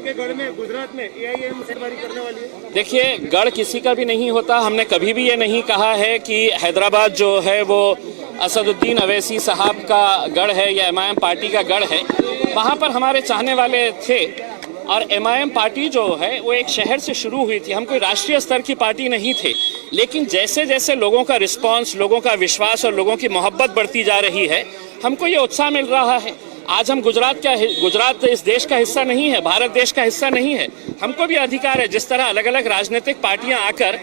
के गढ़ में गुजरात में AIM सरमारी करने वाली है? देखिए, गढ़ किसी का भी नहीं होता। हमने कभी भी ये नहीं कहा है कि हैदराबाद जो है वो असदुद्दीन अवैसी साहब का गढ़ है या MIM पार्टी का गढ़ है। वहाँ पर हमारे चाहने वाले थे और MIM पार्टी जो है वो एक शहर से शुरू हुई थी। हम कोई राष्ट्रीय स्तर की पार्टी नहीं थे, लेकिन जैसे जैसे लोगों का रिस्पांस, लोगों का विश्वास और लोगों की मोहब्बत बढ़ती जा रही है, हमको ये उत्साह मिल रहा है। आज हम गुजरात इस देश का हिस्सा नहीं है, भारत देश का हिस्सा नहीं है। हमको भी अधिकार है, जिस तरह अलग अलग राजनीतिक पार्टियां आकर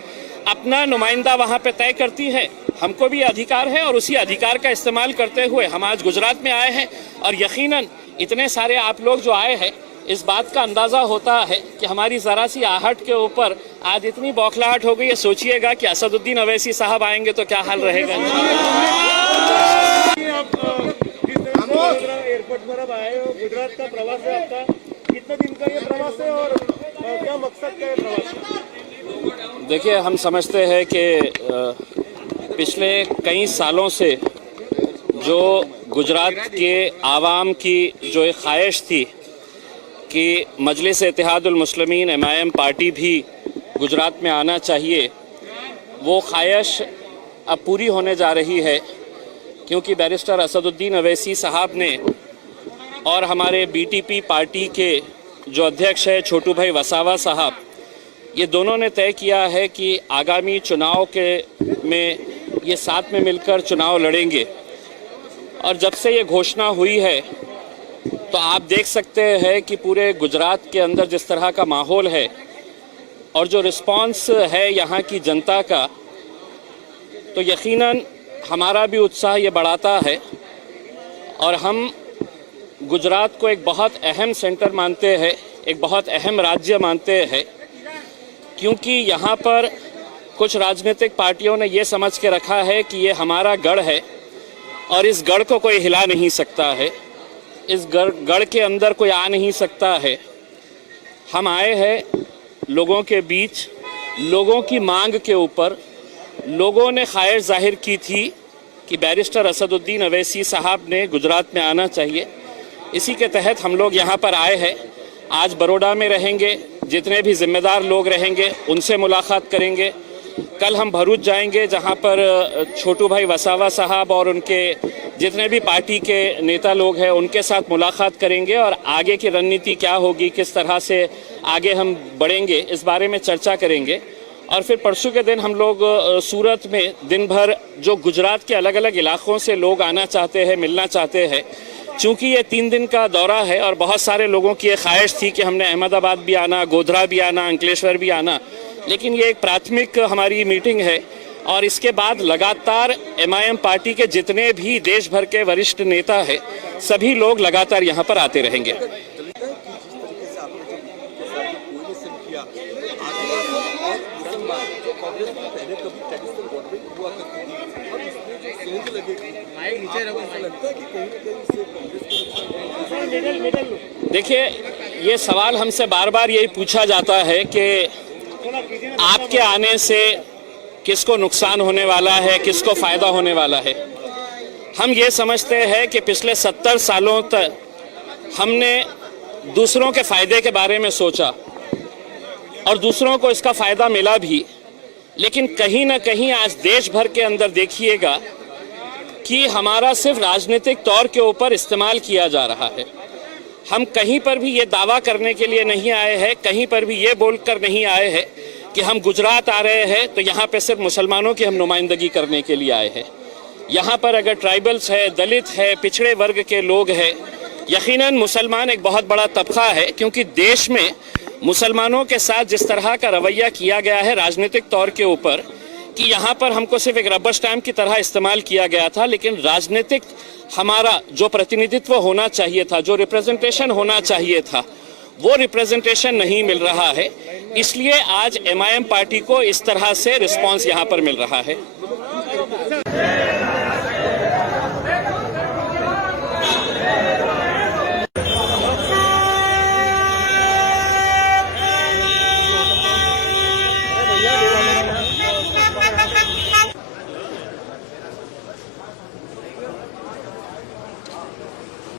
अपना नुमाइंदा वहां पे तय करती है, हमको भी अधिकार है और उसी अधिकार का इस्तेमाल करते हुए हम आज गुजरात में आए हैं। और यकीनन इतने सारे आप लोग जो आए हैं, इस बात का अंदाज़ा होता है कि हमारी ज़रा सी आहट के ऊपर आज इतनी बौखलाहट हो गई है। सोचिएगा कि असदुद्दीन अवैसी साहब आएंगे तो क्या हाल रहेगा। एयरपोर्ट पर अब आए हो, गुजरात का प्रवास है आपका, कितने दिन का ये प्रवास है और क्या मकसद का ये प्रवास? देखिए, हम समझते हैं कि पिछले कई सालों से जो गुजरात के आवाम की जो एक ख्वाहिश थी कि मजलिस इत्तेहादुल मुस्लिमीन MIM पार्टी भी गुजरात में आना चाहिए, वो ख्वाहिश अब पूरी होने जा रही है, क्योंकि बैरिस्टर असदुद्दीन अवैसी साहब ने और हमारे BTP पार्टी के जो अध्यक्ष है छोटू भाई वसावा साहब, ये दोनों ने तय किया है कि आगामी चुनाव में ये साथ में मिलकर चुनाव लड़ेंगे। और जब से ये घोषणा हुई है तो आप देख सकते हैं कि पूरे गुजरात के अंदर जिस तरह का माहौल है और जो रिस्पांस है यहाँ की जनता का, तो यकीनन हमारा भी उत्साह ये बढ़ाता है। और हम गुजरात को एक बहुत अहम सेंटर मानते हैं, एक बहुत अहम राज्य मानते हैं, क्योंकि यहाँ पर कुछ राजनीतिक पार्टियों ने ये समझ के रखा है कि ये हमारा गढ़ है और इस गढ़ को कोई हिला नहीं सकता है, इस गढ़ के अंदर कोई आ नहीं सकता है। हम आए हैं लोगों के बीच, लोगों की मांग के ऊपर। लोगों ने ख्वाहिश जाहिर की थी कि बैरिस्टर असदुद्दीन अवैसी साहब ने गुजरात में आना चाहिए। इसी के तहत हम लोग यहाँ पर आए हैं। आज बड़ौदा में रहेंगे, जितने भी जिम्मेदार लोग रहेंगे उनसे मुलाकात करेंगे। कल हम भरूच जाएंगे, जहाँ पर छोटू भाई वसावा साहब और उनके जितने भी पार्टी के नेता लोग हैं उनके साथ मुलाकात करेंगे और आगे की रणनीति क्या होगी, किस तरह से आगे हम बढ़ेंगे, इस बारे में चर्चा करेंगे। और फिर परसों के दिन हम लोग सूरत में दिन भर जो गुजरात के अलग अलग इलाकों से लोग आना चाहते हैं, मिलना चाहते हैं, चूँकि ये 3 दिन का दौरा है और बहुत सारे लोगों की एक ख्वाहिश थी कि हमने अहमदाबाद भी आना, गोधरा भी आना, अंकलेश्वर भी आना, लेकिन ये एक प्राथमिक हमारी मीटिंग है। और इसके बाद लगातार MIM पार्टी के जितने भी देश भर के वरिष्ठ नेता हैं, सभी लोग लगातार यहाँ पर आते रहेंगे। देखिए, ये सवाल हमसे बार बार यही पूछा जाता है कि आपके आने से किसको नुकसान होने वाला है, किसको फ़ायदा होने वाला है। हम ये समझते हैं कि पिछले 70 सालों तक हमने दूसरों के फ़ायदे के बारे में सोचा और दूसरों को इसका फ़ायदा मिला भी, लेकिन कहीं ना कहीं आज देश भर के अंदर देखिएगा कि हमारा सिर्फ राजनीतिक तौर के ऊपर इस्तेमाल किया जा रहा है। हम कहीं पर भी ये दावा करने के लिए नहीं आए हैं, कहीं पर भी ये बोलकर नहीं आए हैं कि हम गुजरात आ रहे हैं तो यहाँ पे सिर्फ मुसलमानों की हम नुमाइंदगी करने के लिए आए हैं। यहाँ पर अगर ट्राइबल्स है, दलित है, पिछड़े वर्ग के लोग हैं, यकीनन मुसलमान एक बहुत बड़ा तबका है, क्योंकि देश में मुसलमानों के साथ जिस तरह का रवैया किया गया है राजनीतिक तौर के ऊपर, कि यहाँ पर हमको सिर्फ एक रबर स्टैम्प की तरह इस्तेमाल किया गया था, लेकिन राजनीतिक हमारा जो प्रतिनिधित्व होना चाहिए था, जो रिप्रेजेंटेशन होना चाहिए था, वो रिप्रेजेंटेशन नहीं मिल रहा है। इसलिए आज MIM पार्टी को इस तरह से रिस्पांस यहाँ पर मिल रहा है।